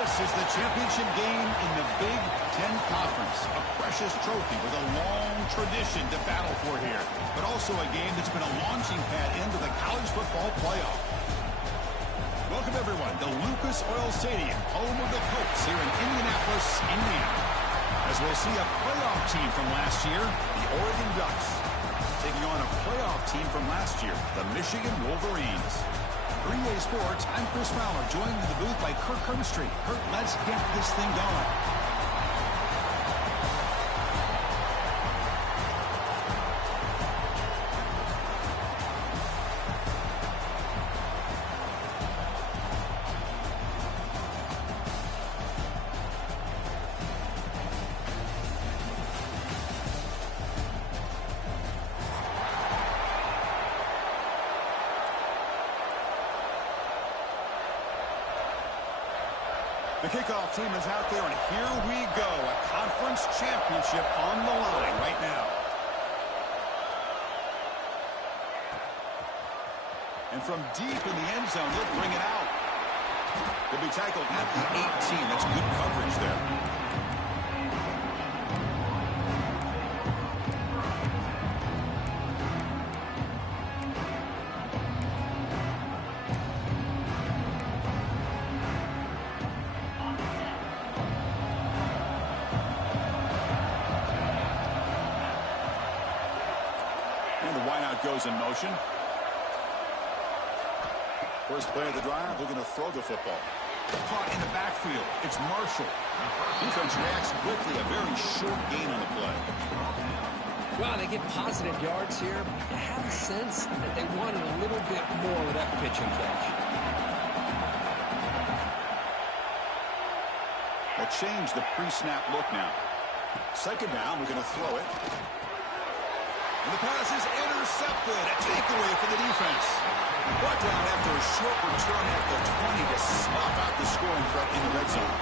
This is the championship game in the Big Ten Conference. A precious trophy with a long tradition to battle for here. But also a game that's been a launching pad into the college football playoff. Welcome, everyone, to Lucas Oil Stadium, home of the Colts here in Indianapolis, Indiana. As we'll see a playoff team from last year, the Oregon Ducks, taking on a playoff team from last year, the Michigan Wolverines. Green Bay Sports, I'm Chris Fowler, joined in the booth by Kirk Herbstreit. Kirk, let's get this thing going. The kickoff team is out there, and here we go. A conference championship on the line right now. And from deep in the end zone, they'll bring it out. They'll be tackled at the 18. That's good coverage there. Goes in motion. First play of the drive, looking to throw the football. Caught in the backfield. It's Marshall. Defense reacts quickly. A very short gain on the play. Well, they get positive yards here. You have a sense that they wanted a little bit more with that pitch and catch. They'll change the pre-snap look now. Second down, we're going to throw it. And the pass is intercepted. A takeaway for the defense. Brought down after a short return at the 20 to snuff out the scoring threat in the red zone.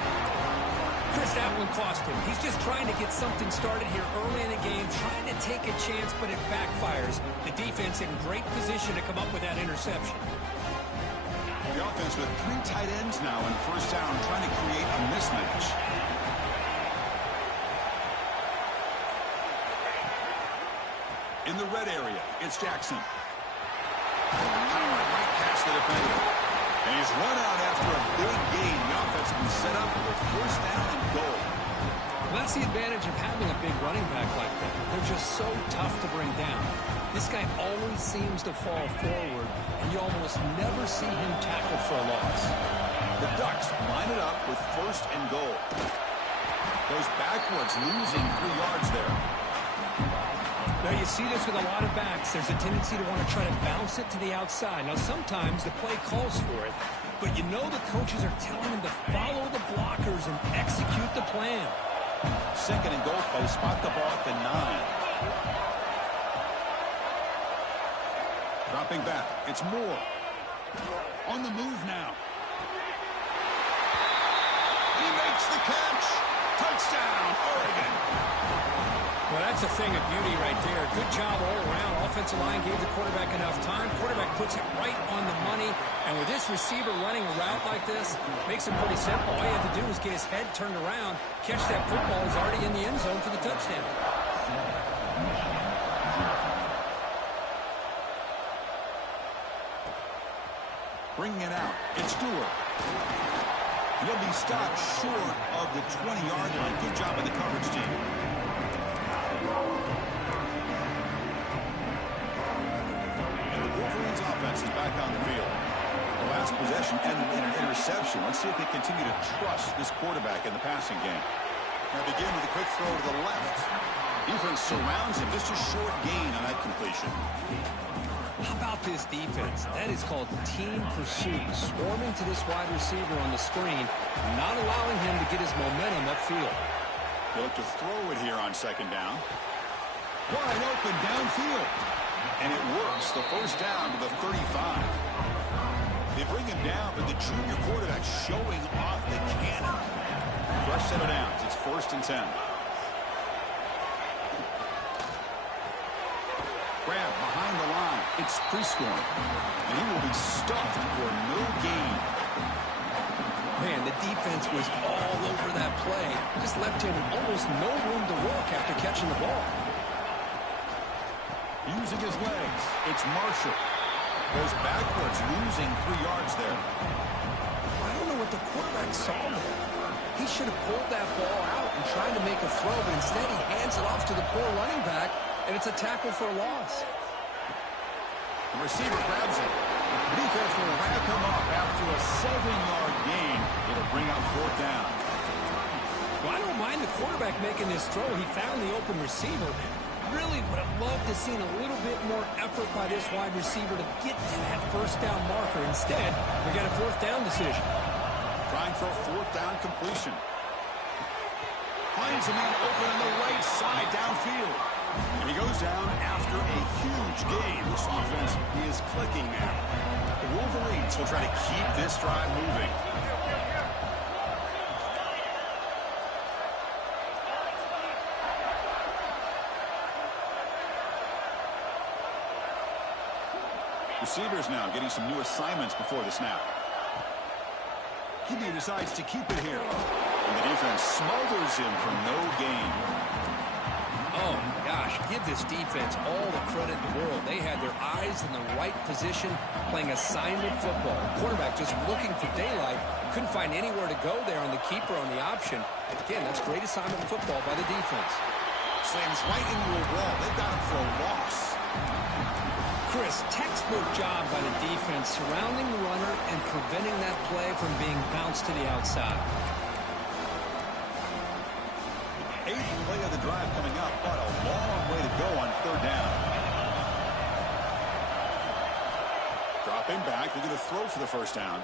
Chris, that one cost him. He's just trying to get something started here early in the game, trying to take a chance, but it backfires. The defense in great position to come up with that interception. The offense with 3 tight ends now in first down, trying to create a mismatch. In the red area, it's Jackson. Right past the defender. And he's run out after a big gain. The offense has been set up with first down and goal. Well, that's the advantage of having a big running back like that. They're just so tough to bring down. This guy always seems to fall forward, and you almost never see him tackle for a loss. The Ducks line it up with first and goal. Goes backwards, losing 3 yards there. Now, you see this with a lot of backs. There's a tendency to want to try to bounce it to the outside. Now, sometimes the play calls for it, but you know the coaches are telling them to follow the blockers and execute the plan. Second and goal play, spot the ball at the 9. Dropping back, it's Moore. On the move now. He makes the catch. Touchdown, Oregon. Well, that's a thing of beauty right there. Good job all around. Offensive line gave the quarterback enough time. Quarterback puts it right on the money. And with this receiver running a route like this, makes it pretty simple. All you have to do is get his head turned around, catch that football. He's already in the end zone for the touchdown. Bringing it out, it's Stewart. He'll be stopped short of the 20-yard line. Good job by the coverage team. And the Wolverines offense is back on the field. The last possession ended in an interception. Let's see if they continue to trust this quarterback in the passing game. Now begin with a quick throw to the left. Defense surrounds him. Just a short gain on that completion. How about this defense? That is called team pursuit. Swarming to this wide receiver on the screen, not allowing him to get his momentum upfield. They look to throw it here on second down. Wide open downfield. And it works. The first down to the 35. They bring him down, but the junior quarterback showing off the cannon. Rush set of downs. It's first and 10. Grab behind the line. It's Prescorn. And he will be stuffed for no gain. Man, the defense was all over that play. Just left him almost no room to work after catching the ball. Using his legs, it's Marshall. Goes backwards, losing 3 yards there. I don't know what the quarterback saw there. He should have pulled that ball out and tried to make a throw, but instead he hands it off to the poor running back, and it's a tackle for a loss. The receiver grabs it. The defense will wrap him up after a 7-yard gain. It'll bring up 4th down. Well, I don't mind the quarterback making this throw. He found the open receiver. Really would have loved to see a little bit more effort by this wide receiver to get to that 1st down marker. Instead, we got a 4th down decision. Trying for a 4th down completion. Finds a man open on the right side downfield. And he goes down after a huge gain. This offense is clicking now. The Wolverines will try to keep this drive moving. Receivers now getting some new assignments before the snap. Kibbe decides to keep it here. And the defense smothers him for no gain. Oh, my gosh, give this defense all the credit in the world. They had their eyes in the right position, playing assignment football. The quarterback just looking for daylight. Couldn't find anywhere to go there on the keeper on the option. Again, that's great assignment football by the defense. Slams right into a wall. They've got him for a loss. Chris, textbook job by the defense surrounding the runner and preventing that play from being bounced to the outside. 8th play of the drive coming up, but a long way to go on 3rd down. Dropping back, looking to throw for the 1st down.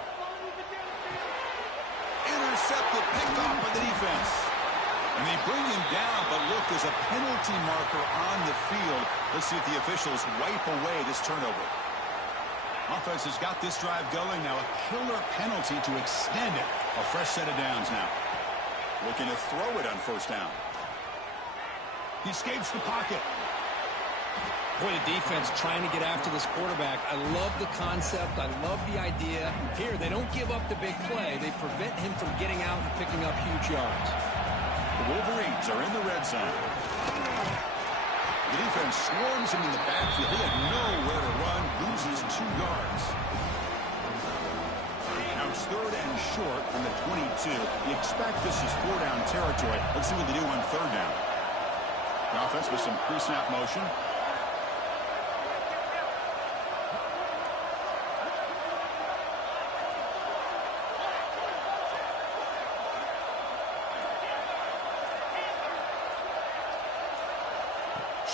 Intercepted, picked off by the defense. And they bring him down, but look, there's a penalty marker on the field. Let's see if the officials wipe away this turnover. Offense has got this drive going now. A killer penalty to extend it. A fresh set of downs now. Looking to throw it on 1st down. He escapes the pocket. Boy, the defense trying to get after this quarterback. I love the concept. I love the idea. Here, they don't give up the big play. They prevent him from getting out and picking up huge yards. The Wolverines are in the red zone. The defense swarms him in the backfield. He had nowhere to run, loses 2 yards. Now it's 3rd and short from the 22. You expect this is 4-down territory. Let's see what they do on 3rd down. The offense with some pre-snap motion.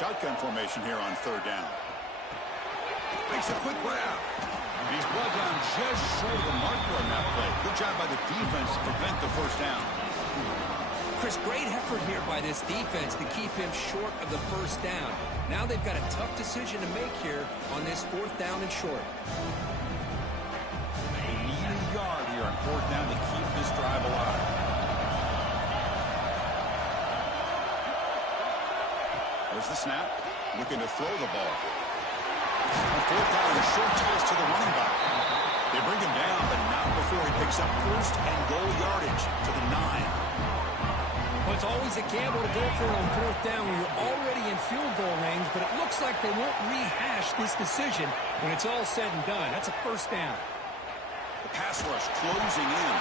Shotgun formation here on 3rd down. Makes a quick grab. He's brought down just short of the marker on that play. Good job by the defense to prevent the 1st down. Chris, great effort here by this defense to keep him short of the 1st down. Now they've got a tough decision to make here on this 4th down and short. They need a yard here on 4th down to keep this drive alive. There's the snap. Looking to throw the ball. On 4th down, a short toss to the running back. They bring him down, but not before he picks up 1st and goal yardage to the 9. Well, it's always a gamble to go for it on 4th down when you're already in field goal range, but it looks like they won't rehash this decision when it's all said and done. That's a 1st down. The pass rush closing in.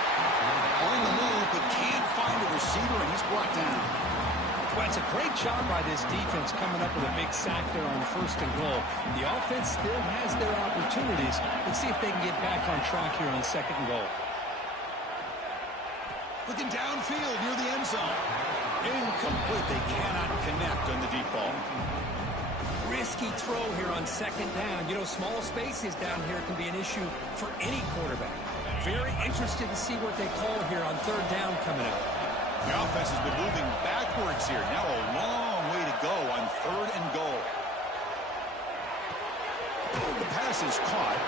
On the move, but can't find a receiver, and he's brought down. Well, it's a great job by this defense coming up with a big sack there on 1st and goal. The offense still has their opportunities. Let's see if they can get back on track here on 2nd and goal. Looking downfield near the end zone. Incomplete. They cannot connect on the deep ball. Risky throw here on 2nd down. You know, small spaces down here can be an issue for any quarterback. Very interested to see what they call here on 3rd down coming up. The offense has been moving backwards here. Now a long way to go on 3rd and goal. The pass is caught,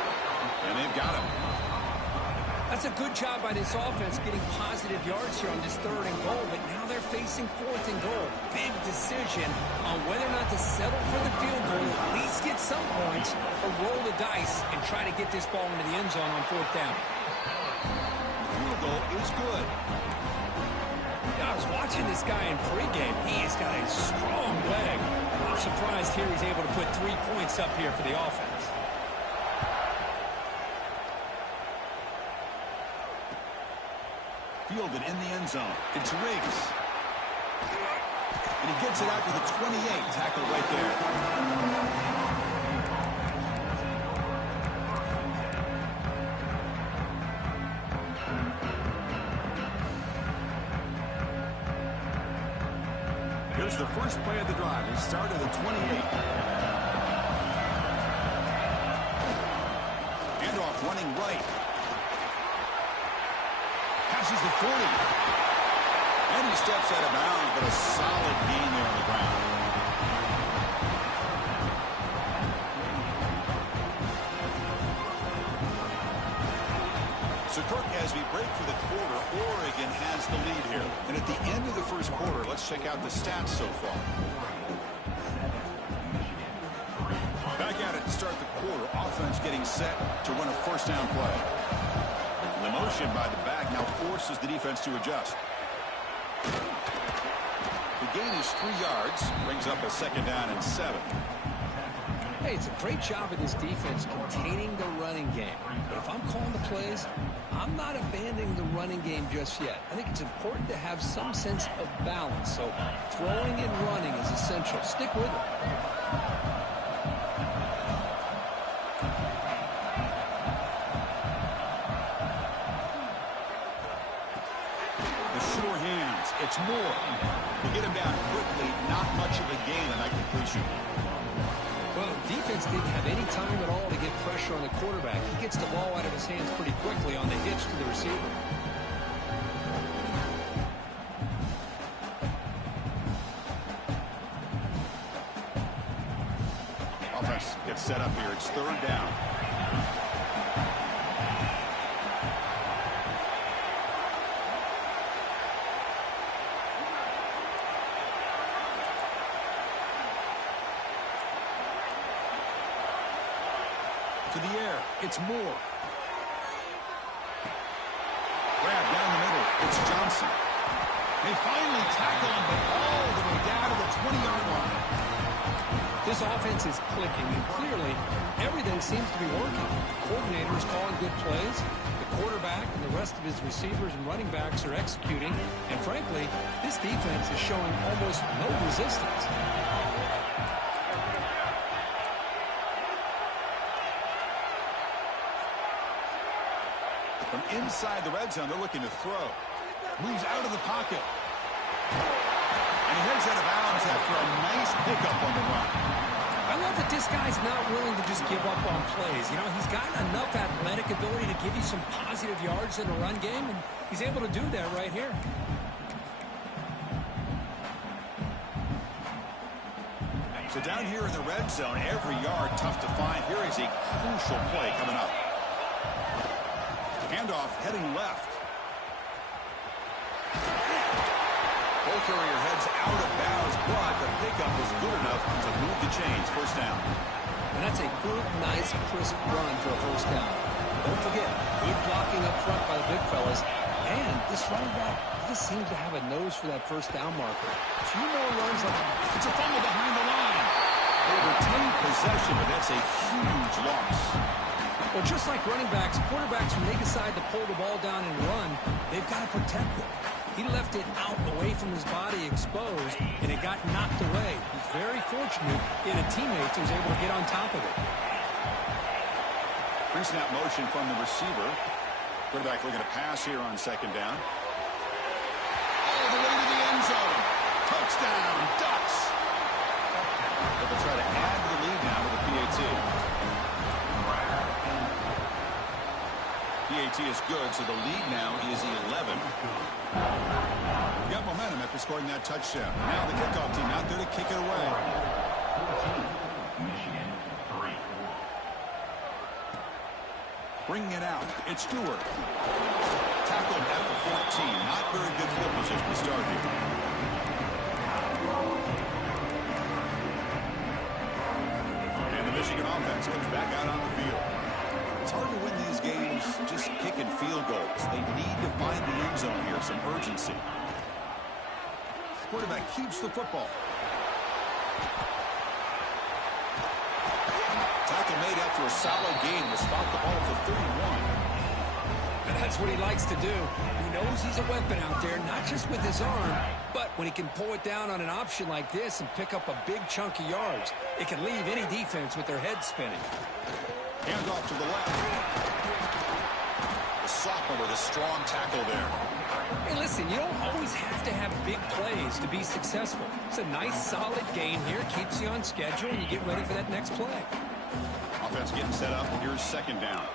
and they've got him. That's a good job by this offense getting positive yards here on this 3rd and goal, but now they're facing 4th and goal. Big decision on whether or not to settle for the field goal, at least get some points, or roll the dice and try to get this ball into the end zone on 4th down. Field goal is good. I was watching this guy in pregame. He's got a strong leg. I'm surprised here he's able to put 3 points up here for the offense. Fielded in the end zone. It's Riggs. And he gets it out to the 28. Tackle right there. Here's the first play of the drive. They start at the 28. Handoff running right. Passes the 40. And he steps out of bounds, but a solid gain there on the ground. So, Kirk, as we break for the quarter, Oregon has the lead here. And at the end of the first quarter, let's check out the stats so far. Back at it to start the quarter. Offense getting set to run a first down play. The motion by the back now forces the defense to adjust. The gain is 3 yards. Brings up a second down and 7. Hey, it's a great job of this defense containing the running game. But if I'm calling the plays, I'm not abandoning the running game just yet. I think it's important to have some sense of balance. So throwing and running is essential. Stick with it. The sure hands. It's Moore. They get him down quickly. Not much of a gain on that completion. Well, defense didn't have any time at all to get pressure on the quarterback. He gets the ball out of his hands pretty quickly on the hitch to the receiver. Offense gets set up here. It's third down. To the air. It's Moore. Grab down the middle. It's Johnson. They finally tackle him, but all the way down to the 20-yard line. This offense is clicking, and clearly everything seems to be working. The coordinator is calling good plays. The quarterback and the rest of his receivers and running backs are executing. And frankly, this defense is showing almost no resistance. From inside the red zone, they're looking to throw. Moves out of the pocket. And he heads out of bounds after a nice pickup on the run. I love that this guy's not willing to just give up on plays. You know, he's got enough athletic ability to give you some positive yards in the run game, and he's able to do that right here. So down here in the red zone, every yard tough to find. Here is a crucial play coming up. Handoff heading left. Both carrier heads out of bounds, but the pickup was good enough to move the chains. First down. And that's a good, nice, crisp run for a first down. Don't forget, good blocking up front by the big fellas. And this running back just seems to have a nose for that first down marker. A few more runs like it's a fumble behind the line. They retain possession, but that's a huge loss. Well, just like running backs, quarterbacks, when they decide to pull the ball down and run, they've got to protect it. He left it out away from his body exposed, and it got knocked away. He's very fortunate he had a teammate who was able to get on top of it. Pre-snap motion from the receiver. Quarterback looking to pass here on second down. All the way to the end zone. Touchdown, Ducks. They'll try to add to the lead now with the PAT. PAT is good, so the lead now is 11. Got momentum after scoring that touchdown. Now the kickoff team out there to kick it away. Bringing it out, it's Stewart. Tackled at the 14. Not very good field position to start here. And the Michigan offense comes back out on the field. It's hard to win these games just kicking field goals. They need to find quarterback keeps the football. Tackle made after a solid gain to spot the ball for 31. And that's what he likes to do. He knows he's a weapon out there, not just with his arm, but when he can pull it down on an option like this and pick up a big chunk of yards, it can leave any defense with their head spinning. Hand off to the left. The sophomore with a strong tackle there. Hey, listen, you don't always have to have big plays to be successful. It's a nice, solid game here. Keeps you on schedule, and you get ready for that next play. Offense getting set up. Here's second down.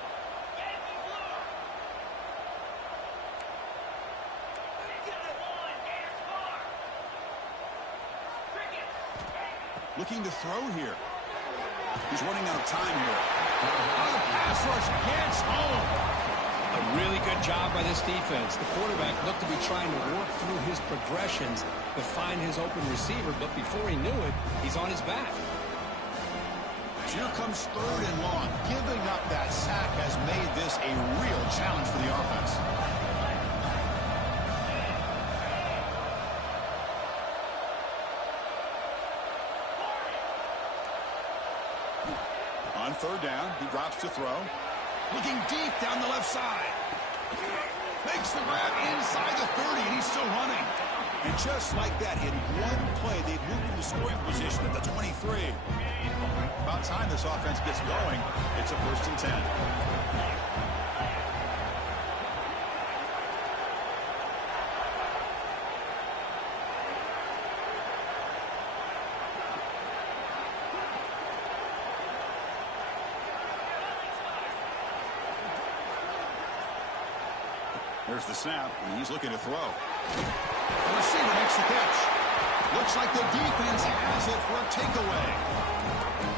Looking to throw here. He's running out of time here. Oh, the pass rush gets home. A really good job by this defense. The quarterback looked to be trying to work through his progressions to find his open receiver, but before he knew it, he's on his back. Here comes third and long. Giving up that sack has made this a real challenge for the offense. On third down, he drops to throw. Looking deep down the left side. Makes the grab inside the 30, and he's still running. And just like that, in one play, they've moved into scoring position at the 23. About time this offense gets going. It's a 1st and 10. There's the snap, and he's looking to throw. The receiver makes the catch. Looks like the defense has it for a takeaway.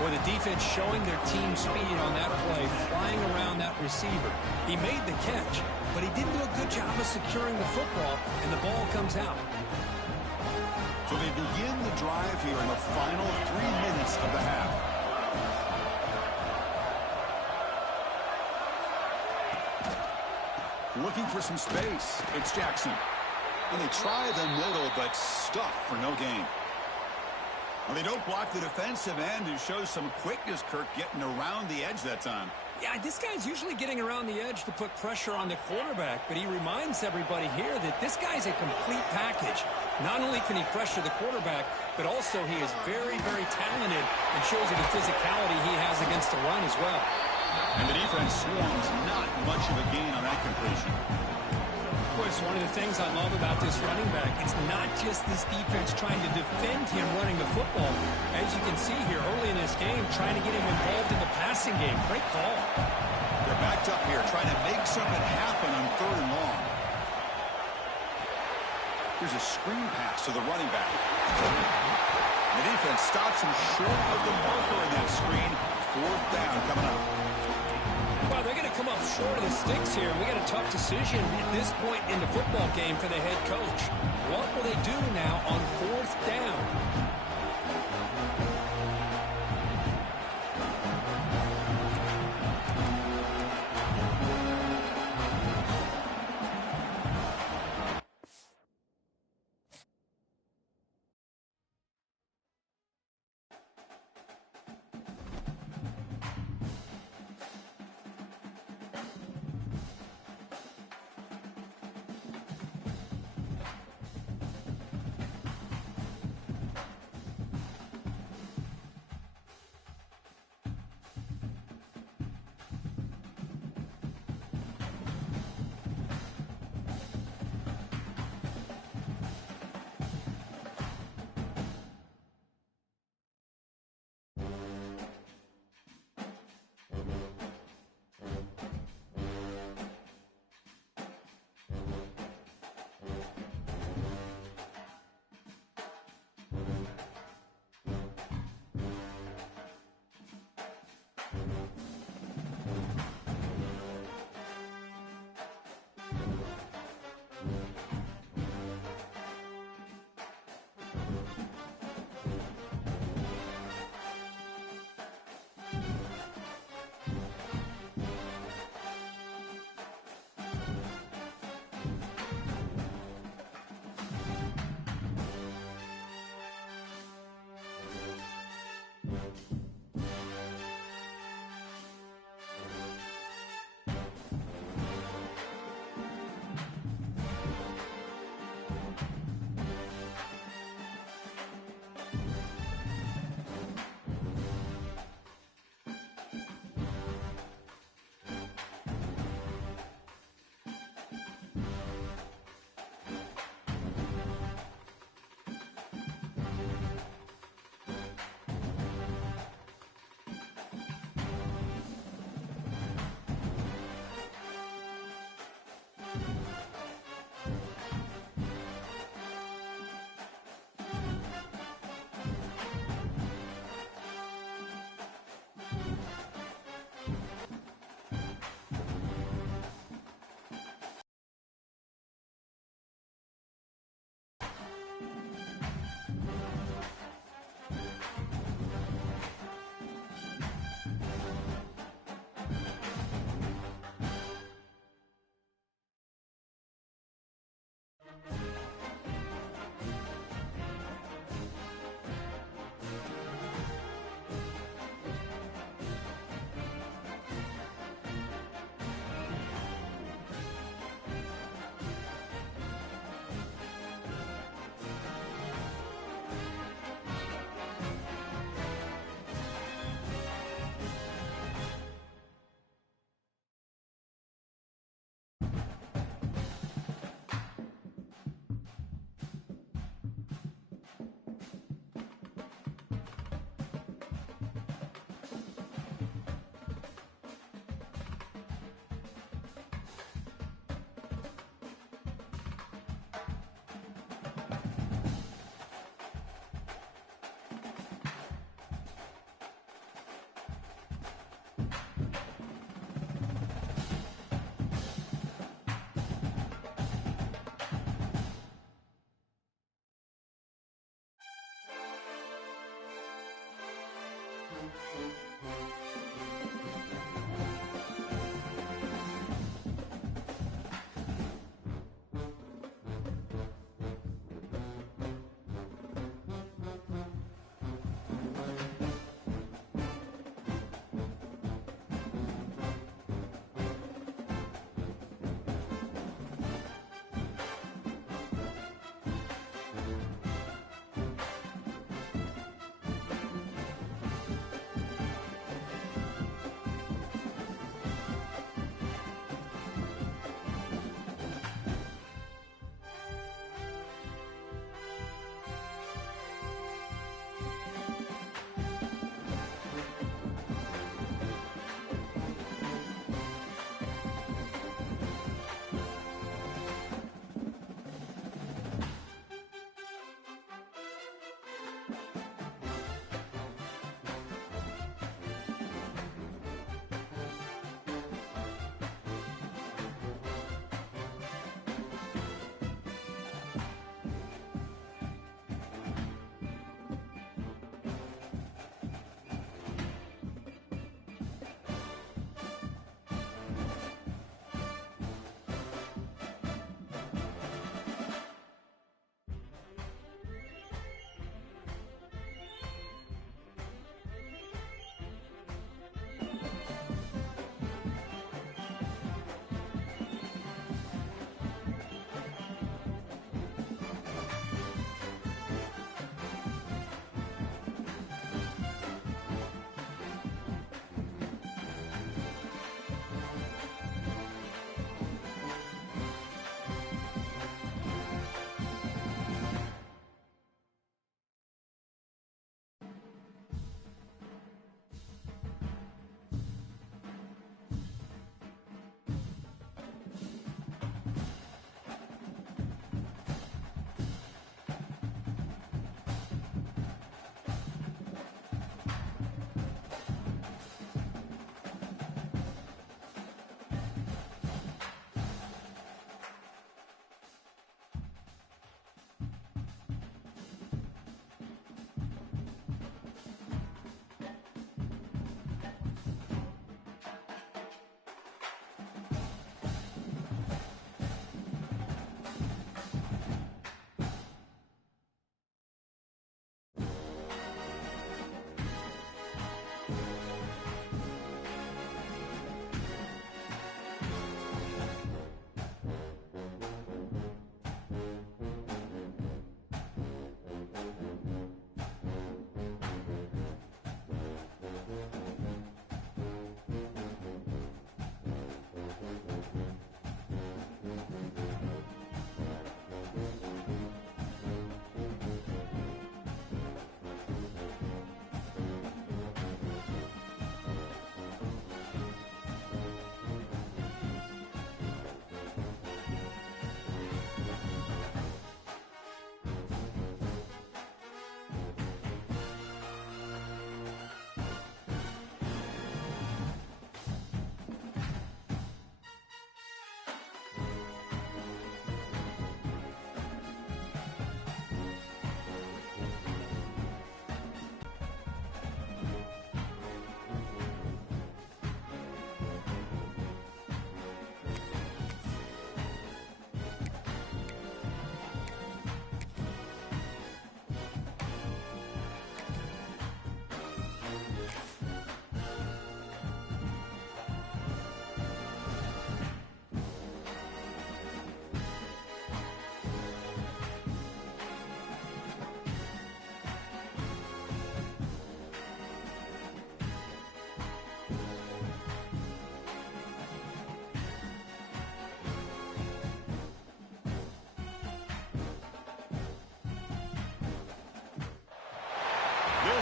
Boy, the defense showing their team speed on that play, flying around that receiver. He made the catch, but he didn't do a good job of securing the football, and the ball comes out. So they begin the drive here in the final 3 minutes of the half. Looking for some space. It's Jackson. And they try the middle, but stuff for no gain. Well, they don't block the defensive end, who shows some quickness, Kirk, getting around the edge that time. Yeah, this guy's usually getting around the edge to put pressure on the quarterback, but he reminds everybody here that this guy's a complete package. Not only can he pressure the quarterback, but also he is very, very talented and shows you the physicality he has against the run as well. And the defense swarms not much of a gain on that completion. Of course, one of the things I love about this running back, it's not just this defense trying to defend him running the football. As you can see here early in this game, trying to get him involved in the passing game. Great call. They're backed up here, trying to make something happen on third and long. Here's a screen pass to the running back. The defense stops him short of the marker in that screen. 4th down coming up. Well, they're going to come up short of the sticks here. We got a tough decision at this point in the football game for the head coach. What will they do now on 4th down?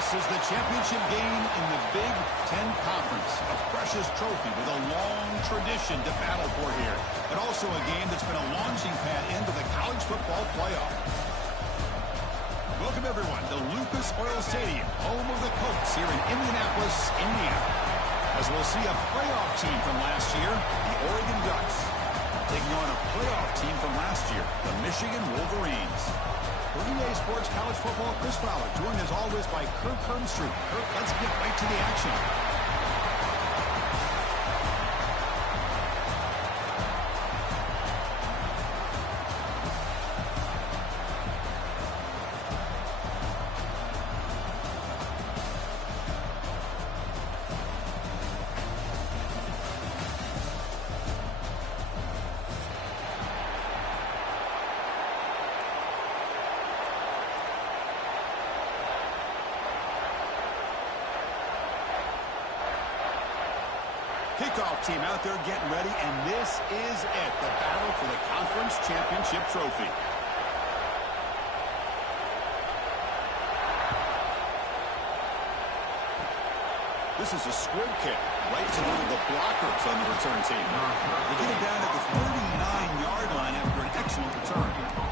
This is the championship game in the Big Ten Conference, a precious trophy with a long tradition to battle for here, but also a game that's been a launching pad into the college football playoff. Welcome, everyone, to Lucas Oil Stadium, home of the Colts here in Indianapolis, Indiana, as we'll see a playoff team from last year, the Oregon Ducks. taking on a playoff team from last year, the Michigan Wolverines. For EA Sports College Football, Chris Fowler, joined as always by Kirk Herbstreit. Kirk, let's get right to the action. Kickoff team out there getting ready, and this is it, the battle for the conference championship trophy. This is a squib kick right to one of the blockers on the return team. They get it down at the 39-yard line after an excellent return.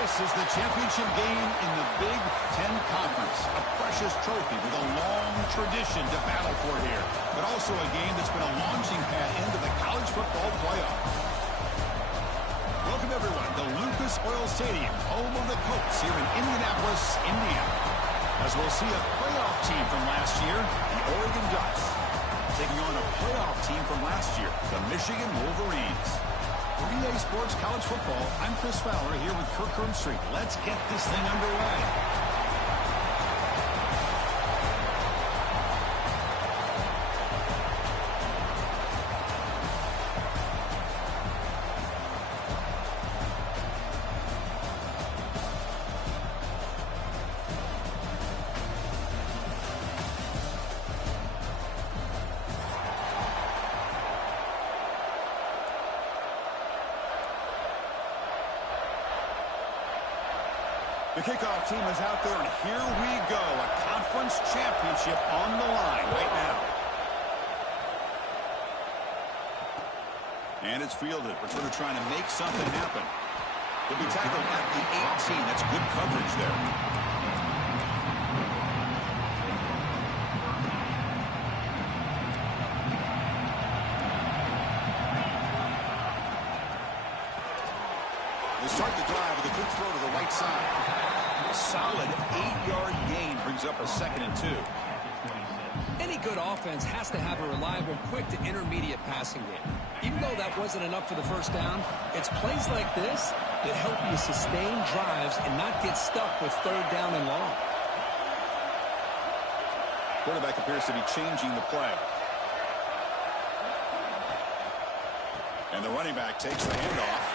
This is the championship game in the Big Ten Conference. A precious trophy with a long tradition to battle for here. But also a game that's been a launching pad into the college football playoff. Welcome, everyone, to Lucas Oil Stadium, home of the Colts here in Indianapolis, Indiana. As we'll see a playoff team from last year, the Oregon Ducks, taking on a playoff team from last year, the Michigan Wolverines. For EA Sports College Football, I'm Chris Fowler here with Kirk Herbstreit. Let's get this thing underway. The kickoff team is out there, and here we go. A conference championship on the line right now. And it's fielded. Returner trying to make something happen. He'll be tackled at the 18. That's good coverage there. They start the drive with a quick throw to the right side. A solid 8-yard gain brings up a 2nd and 2. Any good offense has to have a reliable, quick to intermediate passing game. Even though that wasn't enough for the first down, it's plays like this that help you sustain drives and not get stuck with 3rd down and long. Quarterback appears to be changing the play. And the running back takes the handoff.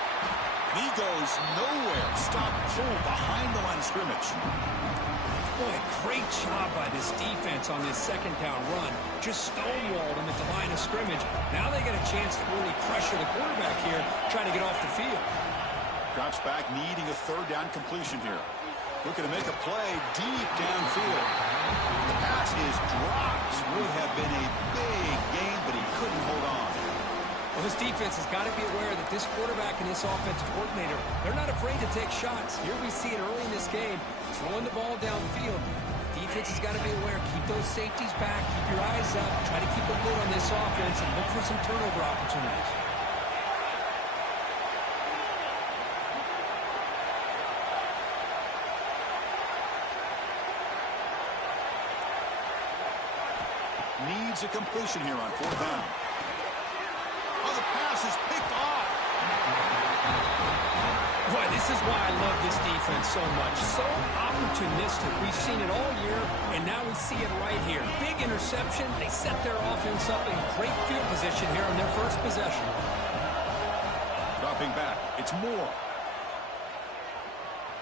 He goes nowhere. Stop pull behind the line of scrimmage. Boy, great job by this defense on this 2nd down run. Just stonewalled him at the line of scrimmage. Now they get a chance to really pressure the quarterback here, trying to get off the field. Drops back, needing a 3rd down completion here. Looking to make a play deep downfield. The pass is dropped. Would have been a big gain, but he couldn't hold on. Well, this defense has got to be aware that this quarterback and this offensive coordinator, they're not afraid to take shots. Here we see it early in this game, throwing the ball downfield. Defense has got to be aware. Keep those safeties back. Keep your eyes up. Try to keep a lid on this offense and look for some turnover opportunities. Needs a completion here on 4th down. Oh, the pass is picked off. Boy, this is why I love this defense so much. So opportunistic. We've seen it all year, and now we see it right here. Big interception. They set their offense up in great field position here on their first possession. Dropping back. It's Moore.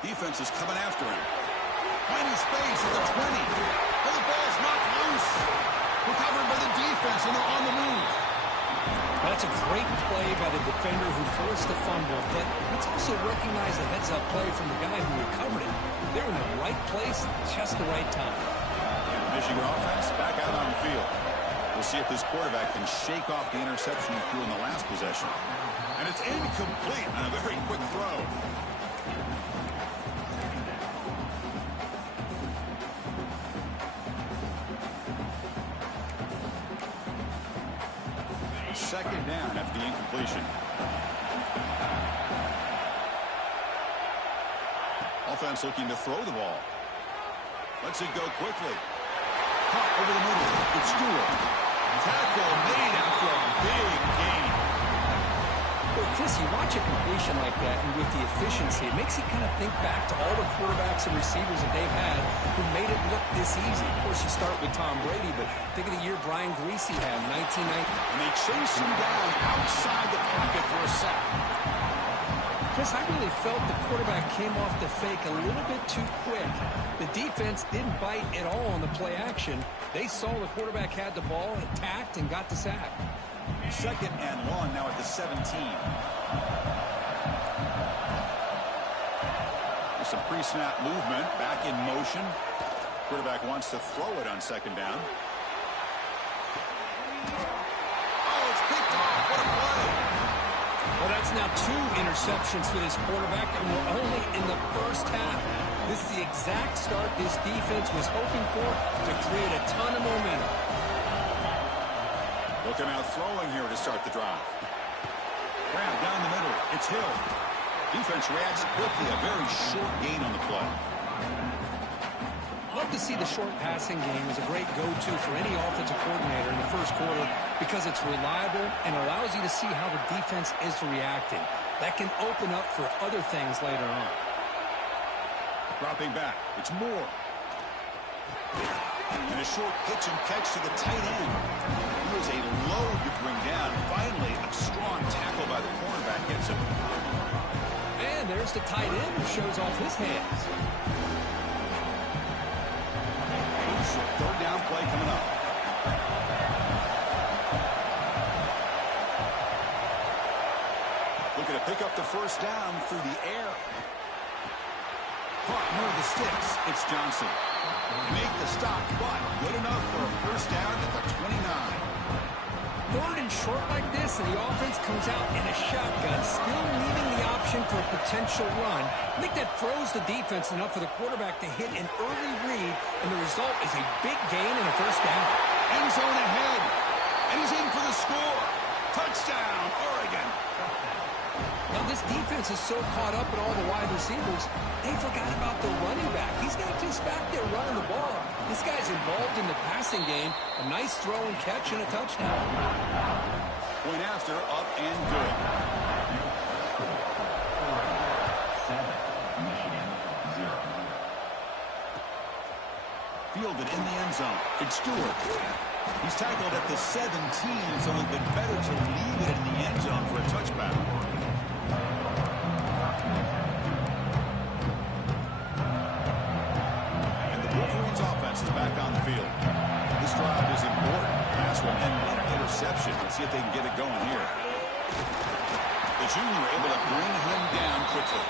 Defense is coming after him. Finding space at the 20. Oh, the ball's knocked loose. Recovered by the defense, and they're on the move. That's a great play by the defender who forced the fumble, but let's also recognize the heads-up play from the guy who recovered it. They're in the right place at just the right time. And Michigan offense back out on the field. We'll see if this quarterback can shake off the interception he threw in the last possession. And it's incomplete on a very quick throw. Second down after the incompletion. Offense looking to throw the ball. Lets it go quickly. Caught over the middle. It's Stewart. Tackle made after a big gain. Well, Chris, you watch a completion like that, and with the efficiency, it makes you kind of think back to all the quarterbacks and receivers that they've had who made it look this easy. Of course, you start with Tom Brady, but think of the year Brian Griese had in 1990. And they chase him down outside the pocket for a sack. Chris, I really felt the quarterback came off the fake a little bit too quick. The defense didn't bite at all on the play action. They saw the quarterback had the ball, attacked, and got the sack. 2nd and 1 now at the 17. There's some pre-snap movement, back in motion. Quarterback wants to throw it on 2nd down. Oh, it's picked off. What a play. Well, that's now 2 interceptions for this quarterback, and we're only in the first half. This is the exact start this defense was hoping for to create a ton of momentum. Looking out throwing here to start the drive. Grab down the middle. It's Hill. Defense reacts quickly. A very short gain on the play. Love to see the short passing game as a great go-to for any offensive coordinator in the first quarter because it's reliable and allows you to see how the defense is reacting. That can open up for other things later on. Dropping back. It's Moore. And a short pitch and catch to the tight end. He was a load to bring down. Finally, a strong tackle by the cornerback gets him. And there's the tight end who shows off his hands. Third down play coming up. Looking to pick up the first down through the air. Caught near the sticks. It's Johnson. Make the stop, but good enough for a first down at the 29. Third and short like this, and the offense comes out in a shotgun, still leaving the option for a potential run. I think that throws the defense enough for the quarterback to hit an early read, and the result is a big gain and a first down. End zone ahead, and he's in for the score. Touchdown, Oregon. Now, this defense is so caught up in all the wide receivers, they forgot about the running back. He's not just back there running the ball. This guy's involved in the passing game. A nice throw and catch and a touchdown. Point after, up and good. Fielded in the end zone. It's Stewart. He's tackled at the 17, so it would have been better to leave it in the end zone for a touchback. Is back on the field. This drive is important. Last one and an interception. Let's see if they can get it going here. The junior able to bring him down quickly.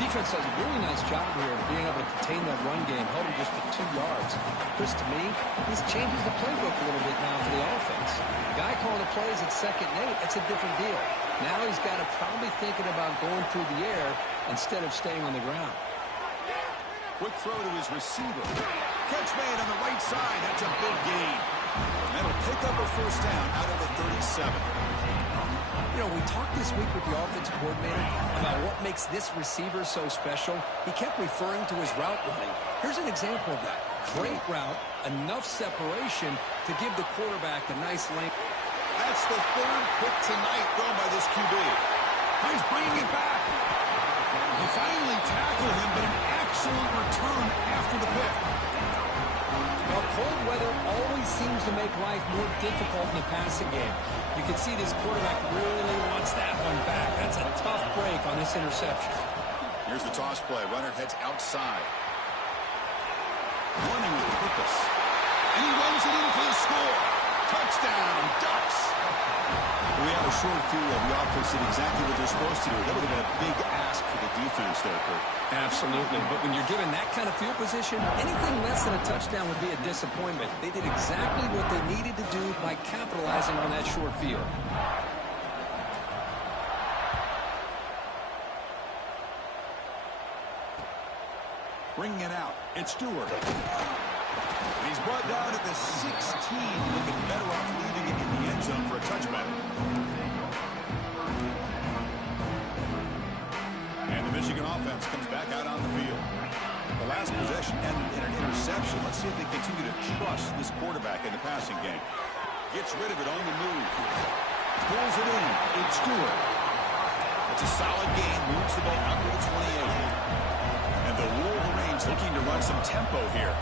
Defense does a really nice job here of being able to contain that run game, held him just to 2 yards. Chris, to me, this changes the playbook a little bit now for the offense. The guy calling the plays at 2nd and 8, that's a different deal. Now he's got to probably thinking about going through the air instead of staying on the ground. Quick throw to his receiver. Catch made on the right side. That's a big gain. That'll pick up a first down out of the 37. You know, we talked this week with the offensive coordinator about what makes this receiver so special. He kept referring to his route running. Here's an example of that. Great route, enough separation to give the quarterback a nice length. That's the 3rd pick tonight thrown by this QB. He's bringing it back. He finally tackled him, but an excellent return after the pick. Well, cold weather always seems to make life more difficult in the passing game. You can see this quarterback really wants that one back. That's a tough break on this interception. Here's the toss play. Runner heads outside. Running with purpose. And he runs it in for the score. Touchdown, Ducks. We have a short field. The offense did exactly what they're supposed to do. That would have been a big ask for the defense there, Kurt. Absolutely. But when you're given that kind of field position, anything less than a touchdown would be a disappointment. They did exactly what they needed to do by capitalizing on that short field. Bringing it out. It's Stewart. He's brought down at the 16, looking better off leaving it in the end zone for a touchback. And the Michigan offense comes back out on the field. The last possession ended in an interception. Let's see if they continue to trust this quarterback in the passing game. Gets rid of it on the move. Pulls it in. It's Stewart. It's a solid gain. Moves the ball out to the 28. And the Wolverines looking to run some tempo here.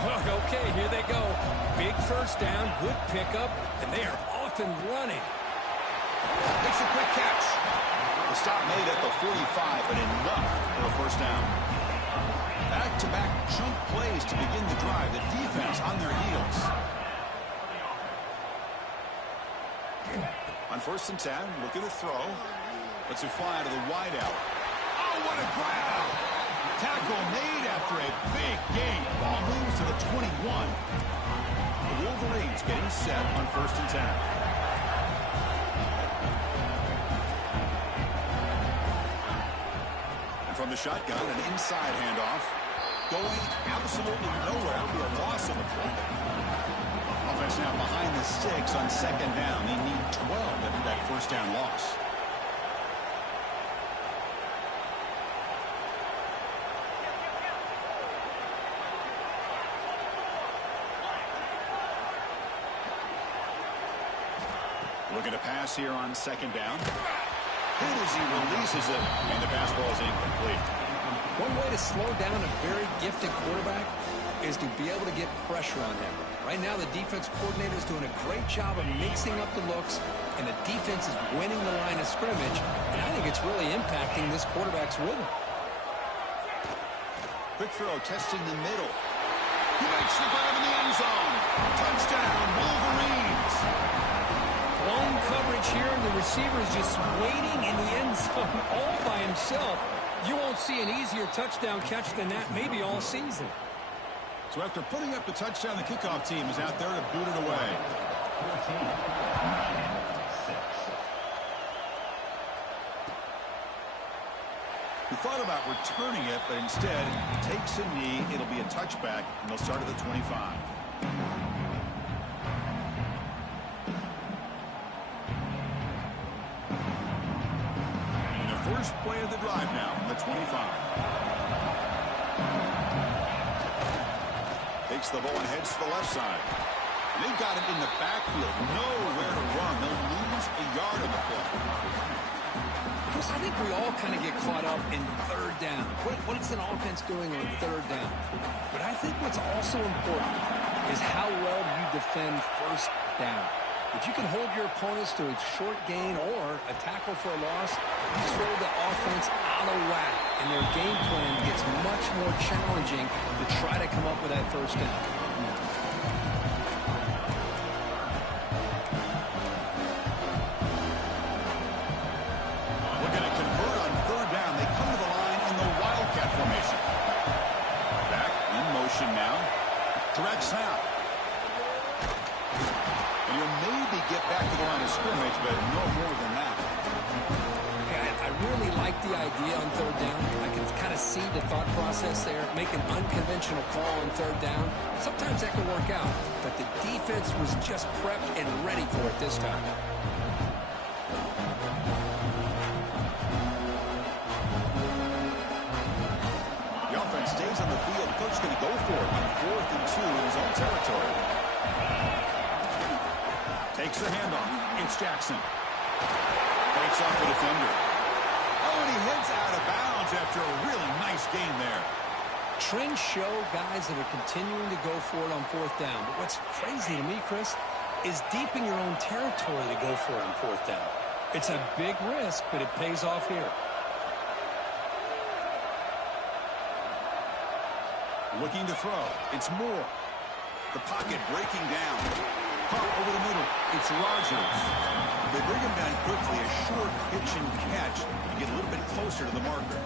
Okay, here they go. Big first down, good pickup, and they are off and running. Makes a quick catch. The stop made at the 45, but enough for a first down. Back-to-back chunk plays to begin the drive. The defense on their heels. On 1st and 10, look at the throw. Lets it fly to the wideout. Oh, what a grab! Tackle made after a big gain. Ball moves to the 21. The Wolverines getting set on 1st and 10. From the shotgun, an inside handoff. Going absolutely nowhere. It'll be a loss of the play. Offense now behind the 6 on second down. They need 12 after that first down loss. Looking to pass here on second down. Hit as he releases it, and the pass ball is incomplete. One way to slow down a very gifted quarterback is to be able to get pressure on him. Right now, the defense coordinator is doing a great job of mixing up the looks, and the defense is winning the line of scrimmage, and I think it's really impacting this quarterback's rhythm. Quick throw, testing the middle. He makes the grab in the end zone. Touchdown, Wolverines. Blown coverage here, and the receiver is just waiting in the end zone all by himself. You won't see an easier touchdown catch than that maybe all season. So after putting up the touchdown, the kickoff team is out there to boot it away. 14-6. We thought about returning it, but instead takes a knee. It'll be a touchback, and they'll start at the 25. First play of the drive now from the 25. Takes the ball and heads to the left side. And they've got him in the backfield. Nowhere to run. They'll lose a yard on the play. Chris, I think we all kind of get caught up in third down. What is an offense doing on third down? But I think what's also important is how well you defend first down. If you can hold your opponents to a short gain or a tackle for a loss, you throw the offense out of whack, and their game plan gets much more challenging to try to come up with that first down. Looking to convert on third down. They come to the line in the Wildcat formation. Back in motion now. Direct snap. And you'll maybe get back to the line of scrimmage, but no more than that. Yeah, I really like the idea on third down. I can kind of see the thought process there. Make an unconventional call on third down. Sometimes that can work out, but the defense was just prepped and ready for it this time. The offense stays on the field. The coach is going to go for it on 4th and 2 in his own territory. Takes the handoff. It's Jackson. Breaks off the defender. Oh, and he heads out of bounds after a really nice gain there. Trends show guys that are continuing to go for it on fourth down. But what's crazy to me, Chris, is deep in your own territory to go for it on fourth down. It's a big risk, but it pays off here. Looking to throw. It's Moore. The pocket breaking down. Caught over the middle. It's Rogers. They bring him down quickly. A short pitch and catch. You get a little bit closer to the marker.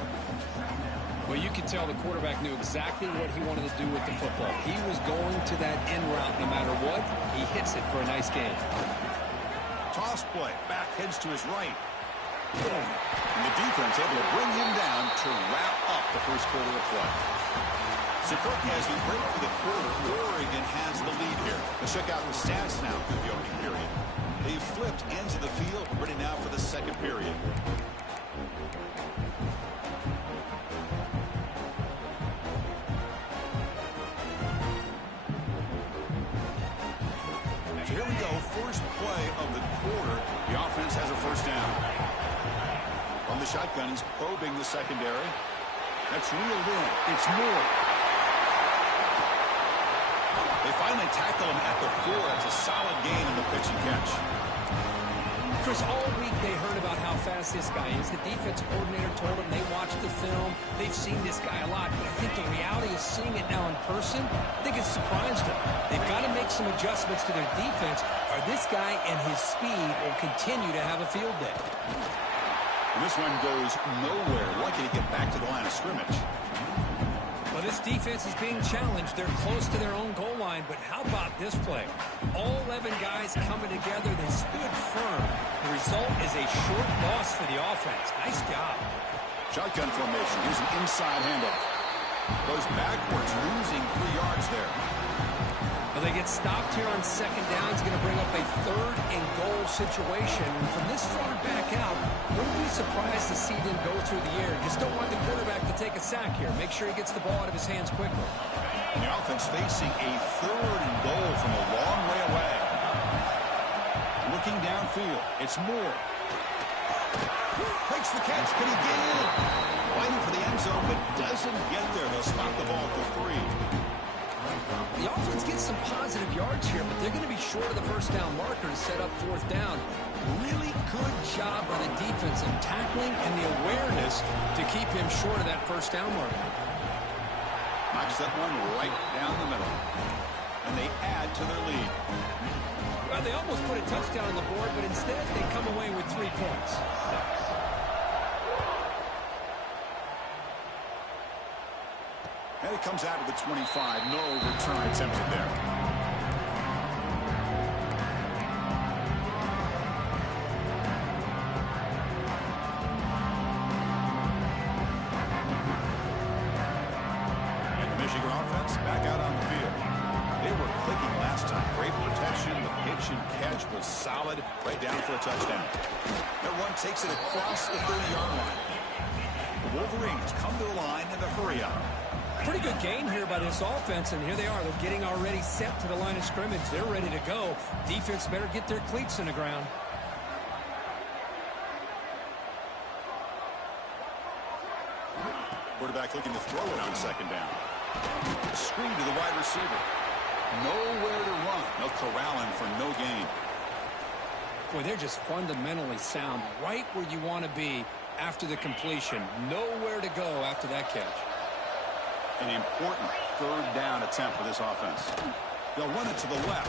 Well, you can tell the quarterback knew exactly what he wanted to do with the football. He was going to that in route no matter what. He hits it for a nice gain. Toss play. Back heads to his right. And the defense able to bring him down to wrap up the first quarter of play. So Cook has the break for the quarter. Oregon has the lead here. Let's check out the stats now through the opening period. They've flipped ends of the field. Ready now for the second period. So here we go. First play of the quarter. The offense has a first down. From the shotgun, he's probing the secondary. That's reeled in. It's Moore. They finally tackle him at the 4. It's a solid gain in the pitch and catch. Chris, all week they heard about how fast this guy is. The defense coordinator told them they watched the film. They've seen this guy a lot. But I think the reality is seeing it now in person, I think it's surprised them. They've got to make some adjustments to their defense, or this guy and his speed will continue to have a field day. And this one goes nowhere. Lucky to get back to the line of scrimmage. Well, this defense is being challenged. They're close to their own goal line, but how about this play? All 11 guys coming together. They stood firm. The result is a short loss for the offense. Nice job. Shotgun formation. Here's an inside handoff. Goes backwards, losing 3 yards there. Well, they get stopped here on second down. It's going to bring up a 3rd and goal situation. From this far back out, wouldn't be surprised to see them go through the air. Just don't want the quarterback to take a sack here. Make sure he gets the ball out of his hands quickly. The offense facing a 3rd and goal from a long way away. Looking downfield, it's Moore. Makes the catch. Can he get in? Fighting for the end zone, but doesn't get there. They'll spot the ball at the 3. The offense gets some positive yards here, but they're going to be short of the first down marker to set up 4th down. Really good job by the defense of tackling and the awareness to keep him short of that first down marker. Knocks that one right down the middle. And they add to their lead. Well, they almost put a touchdown on the board, but instead they come away with 3 points. And it comes out of the 25. No return attempted there. And the Michigan offense back out on the field. They were clicking last time. Great protection. The pitch and catch was solid. Right down for a touchdown. That run takes it across the 30-yard line. The Wolverines come to the line in a hurry-up. Pretty good gain here by this offense, and here they are. They're getting already set to the line of scrimmage. They're ready to go. Defense better get their cleats in the ground. Quarterback looking to throw it on second down. Screen to the wide receiver. Nowhere to run. No corralling for no gain. Boy, they're just fundamentally sound. Right where you want to be after the completion. Nowhere to go after that catch. An important 3rd down attempt for this offense. They'll run it to the left.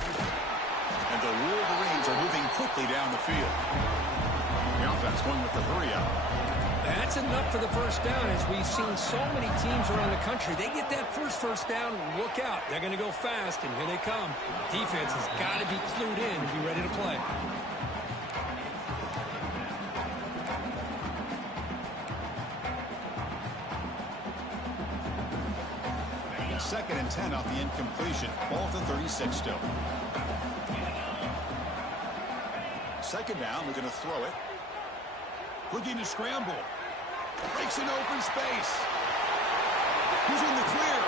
And the Wolverines are moving quickly down the field. The offense going with the hurry-up. That's enough for the first down. As we've seen so many teams around the country, they get that first down, look out. They're going to go fast, and here they come. Defense has got to be clued in and be ready to play. Second and 10 off the incompletion. Ball to 36 still. Second down, we're going to throw it. Looking to scramble. Breaks an open space. He's in the clear.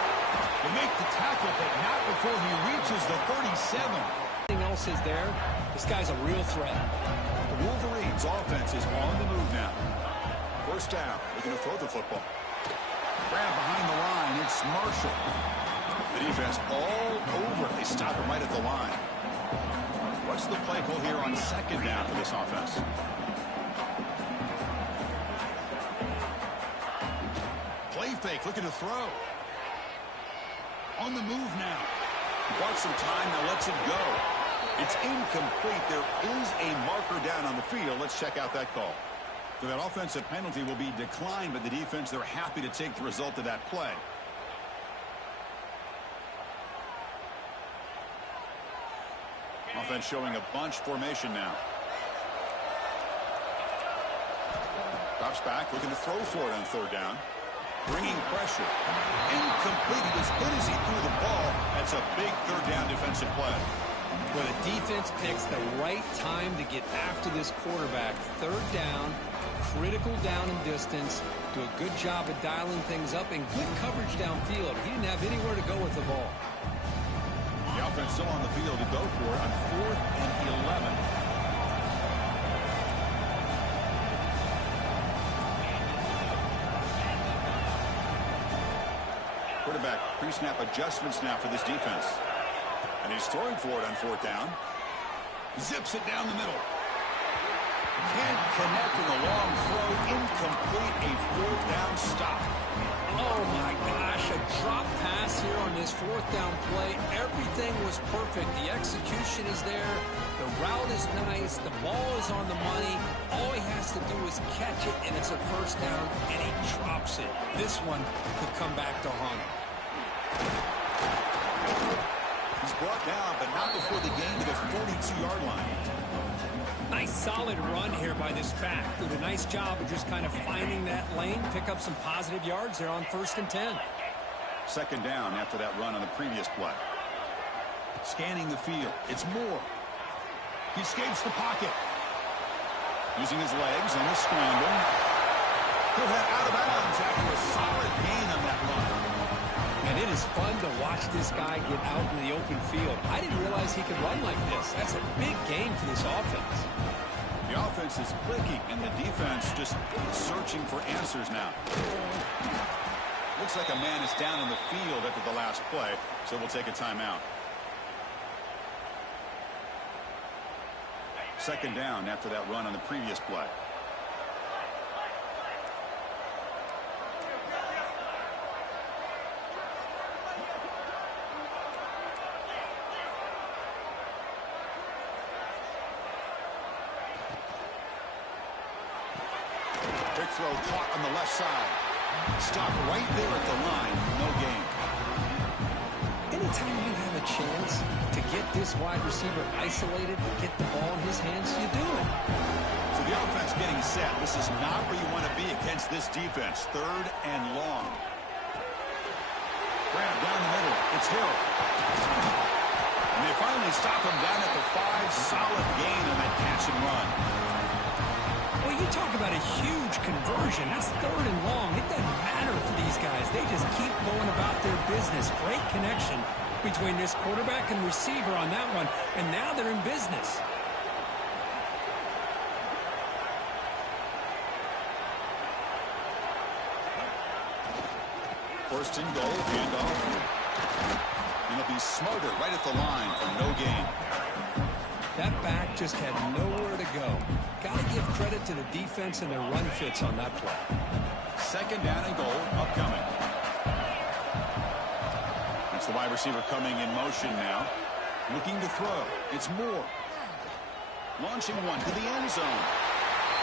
They make the tackle, but not before he reaches the 37. Anything else is there. This guy's a real threat. The Wolverines offense is on the move now. First down, looking to throw the football. Grab behind the line, it's Marshall. The defense all over. They stop him right at the line. What's the play call here on second down for this offense? Play fake, looking to throw. On the move now. Bought some time, now lets it go. It's incomplete. There is a marker down on the field. Let's check out that call. So that offensive penalty will be declined by the defense. They're happy to take the result of that play. Offense showing a bunch formation now. Drops back, looking to throw for it on 3rd down. Bringing pressure. Incomplete. He was hit as he threw the ball. That's a big 3rd down defensive play. Well, the defense picks the right time to get after this quarterback. 3rd down, critical down and distance. Do a good job of dialing things up and good coverage downfield. He didn't have anywhere to go with the ball. The offense still on the field to go for it on 4th and 11. Quarterback pre-snap adjustments now for this defense. And he's throwing for it on 4th down. Zips it down the middle. Can't connect in the long throw. Incomplete. A 4th down stop. Oh, my gosh. A drop pass here on this 4th down play. Everything was perfect. The execution is there. The route is nice. The ball is on the money. All he has to do is catch it, and it's a 1st down, and he drops it. This one could come back to haunt him. He's brought down, but not before the gain to the 42-yard line. Nice solid run here by this back. Did a nice job of just kind of finding that lane, pick up some positive yards there on 1st and 10. Second down after that run on the previous play. Scanning the field. It's Moore. He escapes the pocket. Using his legs on the scramble. He'll head out of bounds after a solid gain on that run. And it is fun to watch this guy get out in the open field. I didn't realize he could run like this. That's a big gain for this offense. The offense is clicking, and the defense just searching for answers now. Looks like a man is down in the field after the last play, so we'll take a timeout. Second down after that run on the previous play. Big throw caught on the left side. Stop right there at the line. No gain. Anytime you have a chance to get this wide receiver isolated, get the ball in his hands, you do it. So the offense getting set. This is not where you want to be against this defense. 3rd and long. Grab down the middle. It's Hill. And they finally stop him down at the 5. Solid gain on that catch and run. Well, you talk about a huge conversion. That's 3rd and long. It doesn't matter for these guys. They just keep going about their business. Great connection between this quarterback and receiver on that one. And now they're in business. First and goal. Handoff. And he'll be smarter right at the line for no gain. That back just had nowhere to go. Got to give credit to the defense and their run fits on that play. Second down and goal upcoming. That's the wide receiver coming in motion now. Looking to throw. It's Moore. Launching one to the end zone.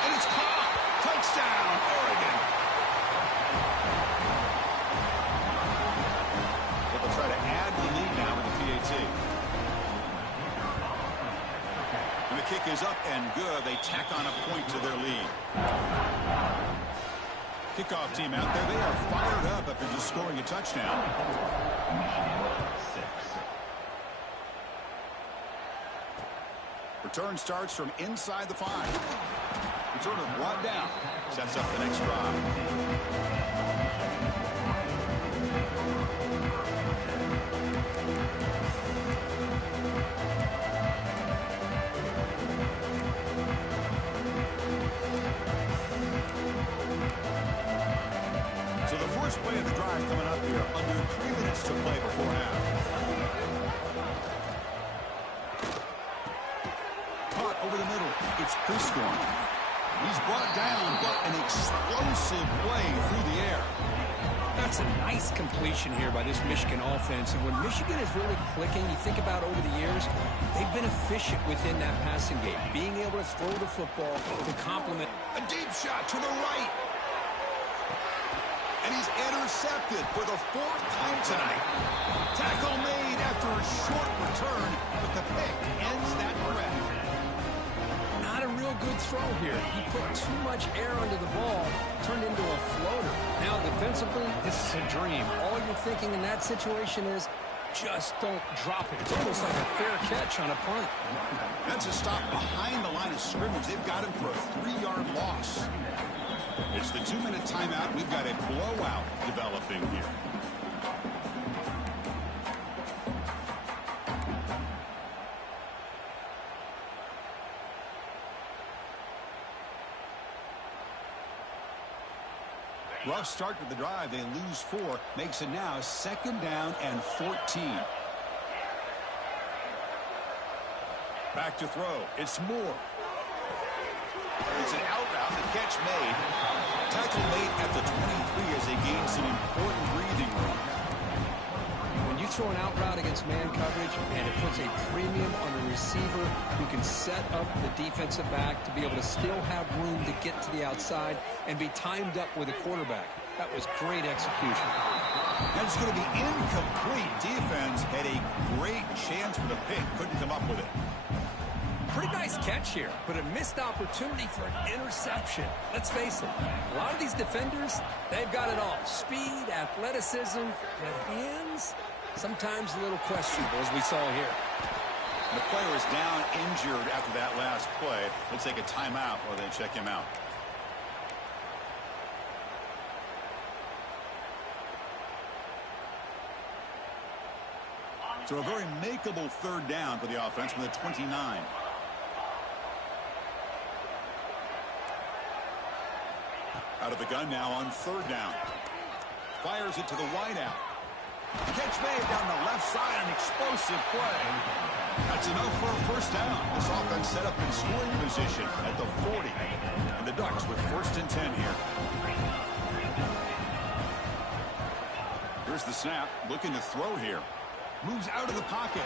And it's caught. Touchdown, Oregon. But they'll try to add the lead now with the PAT. And the kick is up and good. They tack on a point to their lead. Kickoff team out there. They are fired up after just scoring a touchdown. Return starts from inside the 5. Returner brought down. Sets up the next drive. So the first play of the drive coming up here. Under 3 minutes to play before half. Caught over the middle. It's Priscorn. He's brought down, but an explosive play through the air. That's a nice completion here by this Michigan offense. And when Michigan is really clicking, you think about over the years, they've been efficient within that passing game. Being able to throw the football to complement. A deep shot to the right. And he's intercepted for the 4th time tonight. Tackle made after a short return, but the pick ends that threat. Not a real good throw here. He put too much air under the ball, turned into a floater. Now defensively, this is a dream. All you're thinking in that situation is just don't drop it. It's almost like a fair catch on a punt. That's a stop behind the line of scrimmage. They've got him for a 3-yard loss. It's the 2-minute timeout. We've got a blowout developing here. Rough start to the drive. They lose 4. Makes it now 2nd down and 14. Back to throw. It's Moore. It's an out route. The catch made. Tackle made at the 23 as they gain some important breathing room. When you throw an out route against man coverage, and it puts a premium on the receiver who can set up the defensive back to be able to still have room to get to the outside and be timed up with a quarterback. That was great execution. That's going to be incomplete. Defense had a great chance for the pick. Couldn't come up with it. Pretty nice catch here, but a missed opportunity for an interception. Let's face it, a lot of these defenders, they've got it all. Speed, athleticism, but hands, sometimes a little questionable, as we saw here. The player is down injured after that last play. They'll take a timeout or they check him out. So a very makeable third down for the offense from the 29. Out of the gun now on third down. Fires it to the wideout. Catch made down the left side, an explosive play. That's enough for a first down. This offense set up in scoring position at the 40. And the Ducks with 1st and 10 here. Here's the snap, looking to throw here. Moves out of the pocket.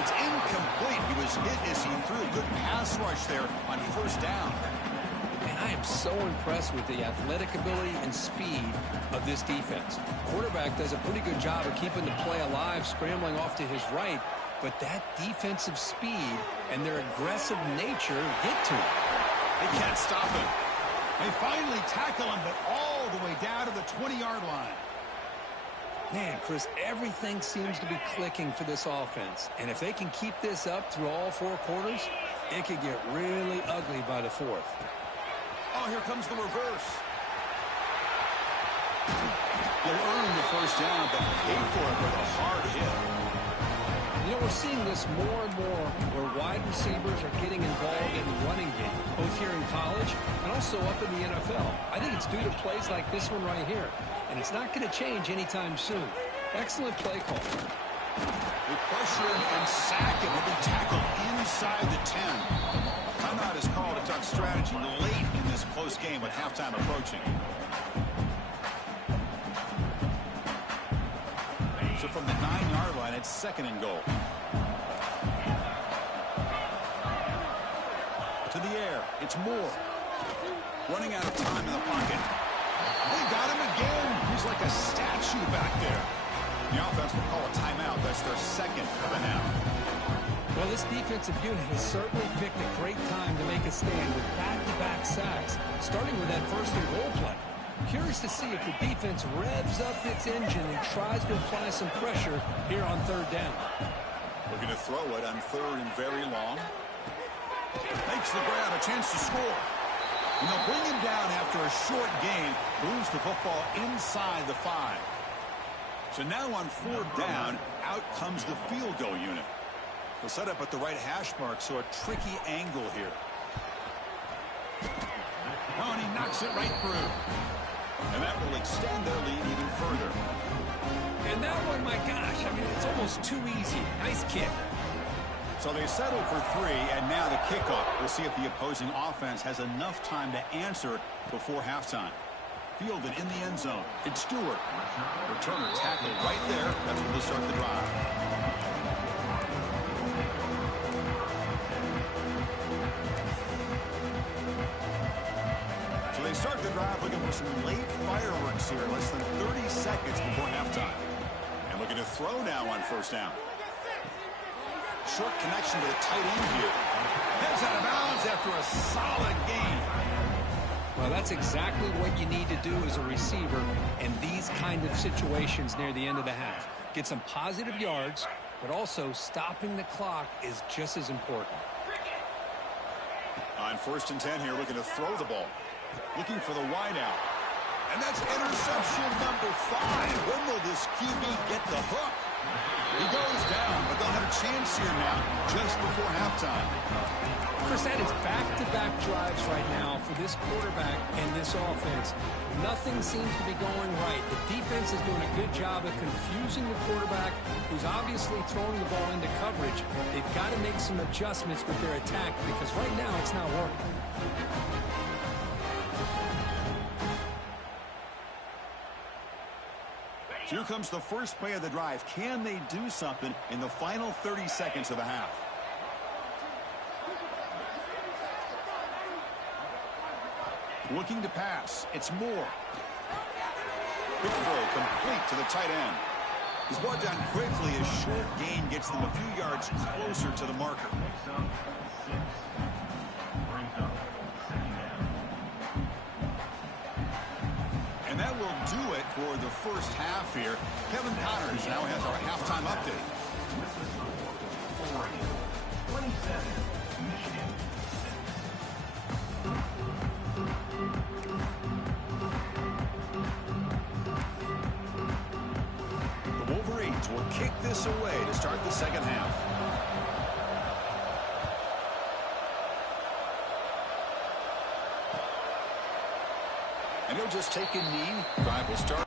It's incomplete. He was hit as he threw. Good pass rush there on first down. And I am so impressed with the athletic ability and speed of this defense. Quarterback does a pretty good job of keeping the play alive, scrambling off to his right, but that defensive speed and their aggressive nature get to him. They can't stop him. They finally tackle him, but all the way down to the 20-yard line. Man, Chris, everything seems to be clicking for this offense. And if they can keep this up through all 4 quarters, it could get really ugly by the 4th. Oh, here comes the reverse. They'll earn the first down, but pay for it with a hard hit. You know, we're seeing this more and more where wide receivers are getting involved in the running game, both here in college and also up in the NFL. I think it's due to plays like this one right here. And it's not going to change anytime soon. Excellent play call. They pressure him and sack him. He'll be tackled inside the 10. Timeout is called a Duck strategy late in this close game with halftime approaching. So from the 9-yard line, it's 2nd and goal. To the air. It's Moore. Running out of time in the pocket. They got him again. He's like a statue back there. The offense will call a timeout. That's their 2nd of the half. Well, this defensive unit has certainly picked a great time to make a stand with back-to-back sacks, starting with that 1st and goal play. Curious to see if the defense revs up its engine and tries to apply some pressure here on 3rd down. Looking to throw it on 3rd and very long. Makes the grab, a chance to score. And they'll bring him down after a short gain. Moves the football inside the 5. So now on 4th down, out comes the field goal unit. They'll set up at the right hash mark, so a tricky angle here. Oh, and he knocks it right through. And that will extend their lead even further. And that one, my gosh, I mean, it's almost too easy. Nice kick. So they settle for 3, and now the kickoff. We'll see if the opposing offense has enough time to answer before halftime. Fielded in the end zone. It's Stewart. Returner tackled right there. That's when they start the drive. So they start the drive looking for some late fireworks here. Less than 30 seconds before halftime. And looking to throw now on 1st down. Short connection to the tight end here. Heads out of bounds after a solid gain. Well, that's exactly what you need to do as a receiver in these kind of situations near the end of the half. Get some positive yards, but also stopping the clock is just as important. On 1st and 10 here, looking to throw the ball. Looking for the wideout. And that's interception number 5. When will this QB get the hook? He goes down, but they'll have a chance here now just before halftime. Chris, that is back-to-back drives right now for this quarterback and this offense. Nothing seems to be going right. The defense is doing a good job of confusing the quarterback, who's obviously throwing the ball into coverage. They've got to make some adjustments with their attack because right now it's not working. Here comes the first play of the drive. Can they do something in the final 30 seconds of the half? Looking to pass. It's Moore. Quick throw complete to the tight end. He's brought down quickly. A short gain gets them a few yards closer to the marker. And that will do it for the first half here. Kevin Connors now has our halftime update. 27, Michigan. The Wolverines will kick this away to start the second half. And he'll just take a knee. Drive will start.